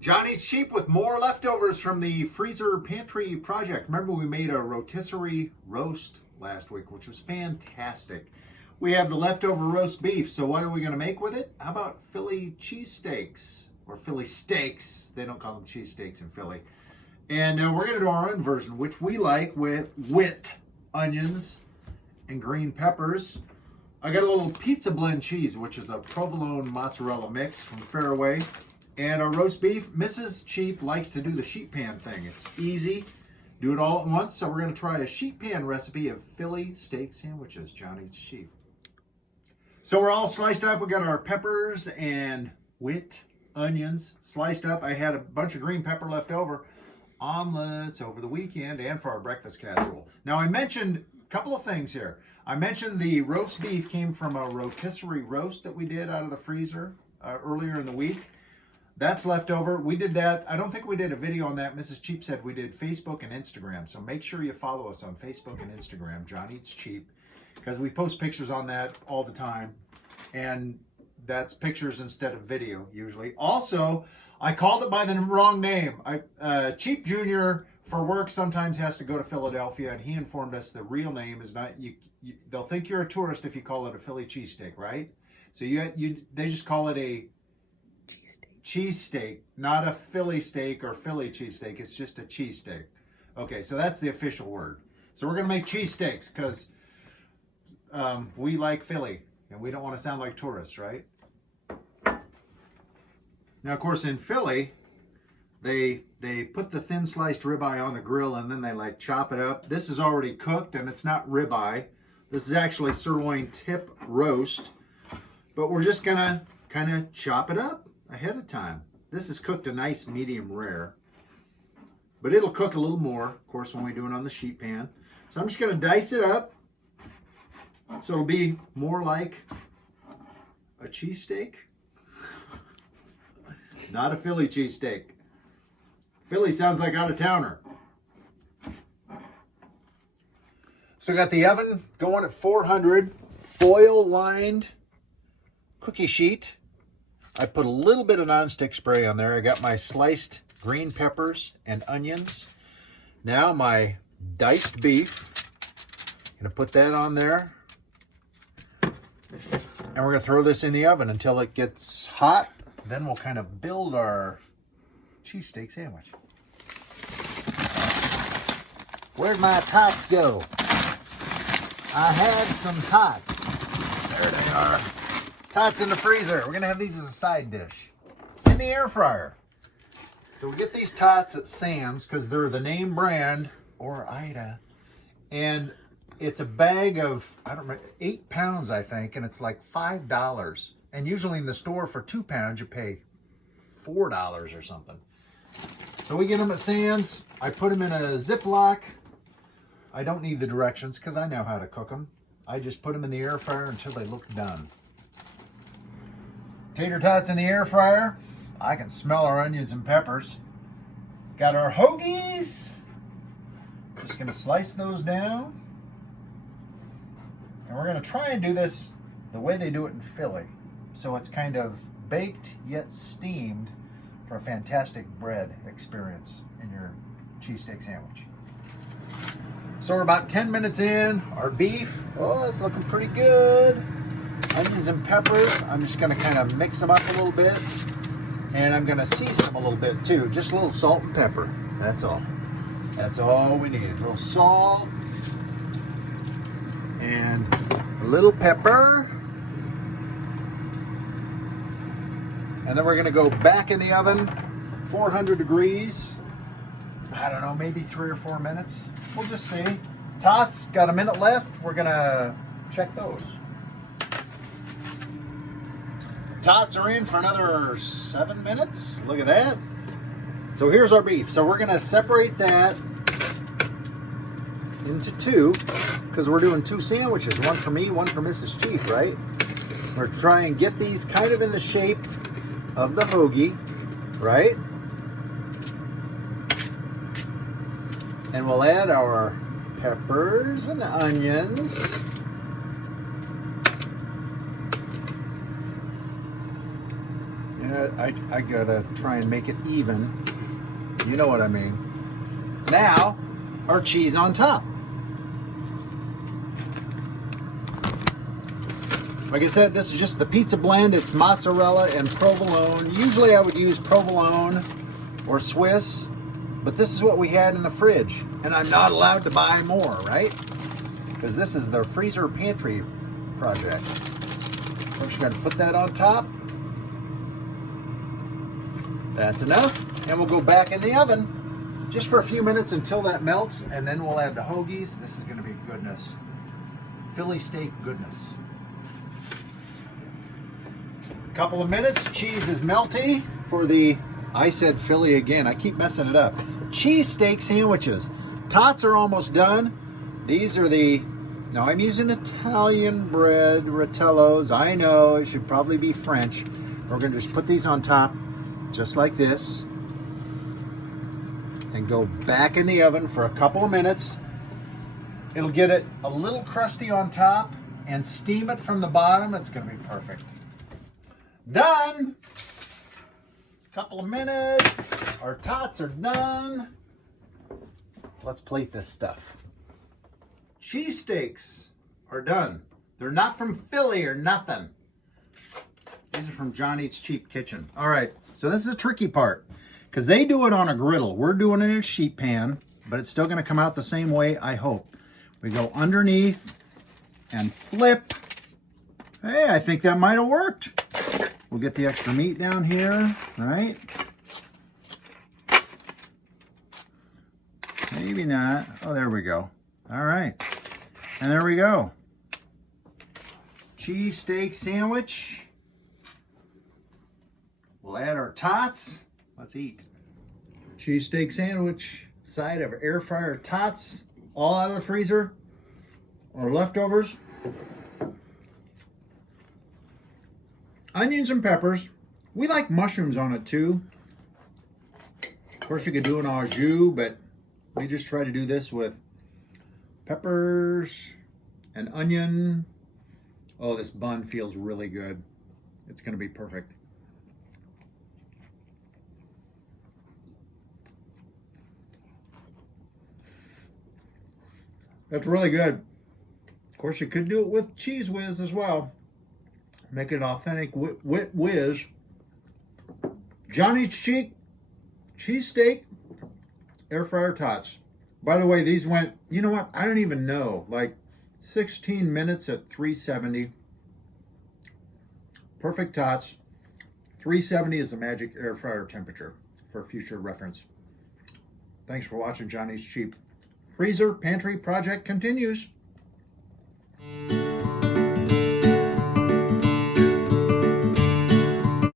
Johnny's Cheap with more leftovers from the freezer pantry project. Remember we made a rotisserie roast last week, which was fantastic. We have the leftover roast beef, so what are we going to make with it? How about Philly cheesesteaks? Or Philly steaks. They don't call them cheesesteaks in Philly. And we're going to do our own version, which we like with onions and green peppers. I got a little pizza blend cheese, which is a provolone mozzarella mix from Fairway. And our roast beef. Mrs. Cheap likes to do the sheet pan thing. It's easy. Do it all at once. So we're going to try a sheet pan recipe of Philly steak sandwiches. Johnny's Cheap. So we're all sliced up. We got our peppers and onions sliced up. I had a bunch of green pepper left over. Omelets over the weekend and for our breakfast casserole. Now I mentioned a couple of things here. I mentioned the roast beef came from a rotisserie roast that we did out of the freezer earlier in the week. That's left over. We did that. I don't think we did a video on that. Mrs. Cheap said we did Facebook and Instagram. So make sure you follow us on Facebook and Instagram, John Eats Cheap, because we post pictures on that all the time. And that's pictures instead of video usually. Also, I called it by the wrong name. Cheap Jr. for work sometimes has to go to Philadelphia, and he informed us the real name is not, they'll think you're a tourist if you call it a Philly cheesesteak, right? So they just call it a cheesesteak, not a Philly steak or Philly cheesesteak. It's just a cheesesteak. Okay, so that's the official word. So we're going to make cheesesteaks because we like Philly and we don't want to sound like tourists, right? Now, of course, in Philly, they put the thin sliced ribeye on the grill and then they like chop it up. This is already cooked and it's not ribeye. This is actually sirloin tip roast, but we're just going to kind of chop it up ahead of time. This is cooked a nice medium rare, but it'll cook a little more, of course, when we do it on the sheet pan. So I'm just going to dice it up so it'll be more like a cheesesteak, not a Philly cheesesteak. Philly sounds like out of towner. So I got the oven going at 400, foil lined cookie sheet. I put a little bit of nonstick spray on there. I got my sliced green peppers and onions. Now my diced beef. I'm going to put that on there. And we're going to throw this in the oven until it gets hot. Then we'll kind of build our cheesesteak sandwich. Where'd my tots go? I had some tots. There they are. Tots in the freezer. We're going to have these as a side dish. In the air fryer. So we get these tots at Sam's because they're the name brand, or Ida. And it's a bag of, I don't remember, 8 pounds, I think. And it's like $5. And usually in the store for 2 pounds, you pay $4 or something. So we get them at Sam's. I put them in a Ziploc. I don't need the directions because I know how to cook them. I just put them in the air fryer until they look done. Tater tots in the air fryer. I can smell our onions and peppers. Got our hoagies. Just going to slice those down. And we're going to try and do this the way they do it in Philly. So it's kind of baked yet steamed for a fantastic bread experience in your cheesesteak sandwich. So we're about 10 minutes in. Our beef, oh, it's looking pretty good. Onions and peppers, I'm just going to kind of mix them up a little bit. And I'm going to season them a little bit too. Just a little salt and pepper. That's all. That's all we need. A little salt and a little pepper. And then we're going to go back in the oven, 400 degrees. I don't know, maybe 3 or 4 minutes. We'll just see. Tots, got a minute left. We're going to check those. Tots are in for another 7 minutes. Look at that. So here's our beef. So we're going to separate that into two because we're doing 2 sandwiches. One for me, one for Mrs. Cheap, right? We're trying to get these kind of in the shape of the hoagie, right? And we'll add our peppers and the onions. I gotta try and make it even. You know what I mean. Now, our cheese on top. Like I said, this is just the pizza blend. It's mozzarella and provolone. Usually I would use provolone or Swiss, but this is what we had in the fridge. And I'm not allowed to buy more, right? Because this is the freezer pantry project. We're just going to put that on top. That's enough. And we'll go back in the oven just for a few minutes until that melts. And then we'll add the hoagies. This is going to be goodness. Philly steak goodness. Couple of minutes, cheese is melty for the, I said Philly again, I keep messing it up, cheesesteak sandwiches. Tots are almost done. These are the, now I'm using Italian bread, Rotellos. I know it should probably be French. We're gonna just put these on top, just like this, and go back in the oven for a couple of minutes. It'll get it a little crusty on top and steam it from the bottom. It's gonna be perfect. Done. Couple of minutes. Our tots are done. Let's plate this stuff. Cheesesteaks are done. They're not from Philly or nothing. These are from Johnny's Cheap Kitchen. All right, so this is a tricky part because they do it on a griddle. We're doing it in a sheet pan, but it's still going to come out the same way, I hope. We go underneath and flip. Hey, I think that might have worked. We'll get the extra meat down here, right? Maybe not. Oh, there we go. All right. And there we go. Cheesesteak sandwich. We'll add our tots. Let's eat. Cheesesteak sandwich. Side of air fryer tots. All out of the freezer. Or leftovers. Onions and peppers. We like mushrooms on it too. Of course you could do an au jus, but we just try to do this with peppers and onion. Oh, this bun feels really good. It's going to be perfect. That's really good. Of course you could do it with Cheese Whiz as well. Make it an authentic whiz. Johnny's cheesesteak, air fryer tots. By the way, these went, you know what? I don't even know. Like 16 minutes at 370. Perfect tots. 370 is the magic air fryer temperature for future reference. Thanks for watching Johnny's Cheap. Freezer Pantry project continues.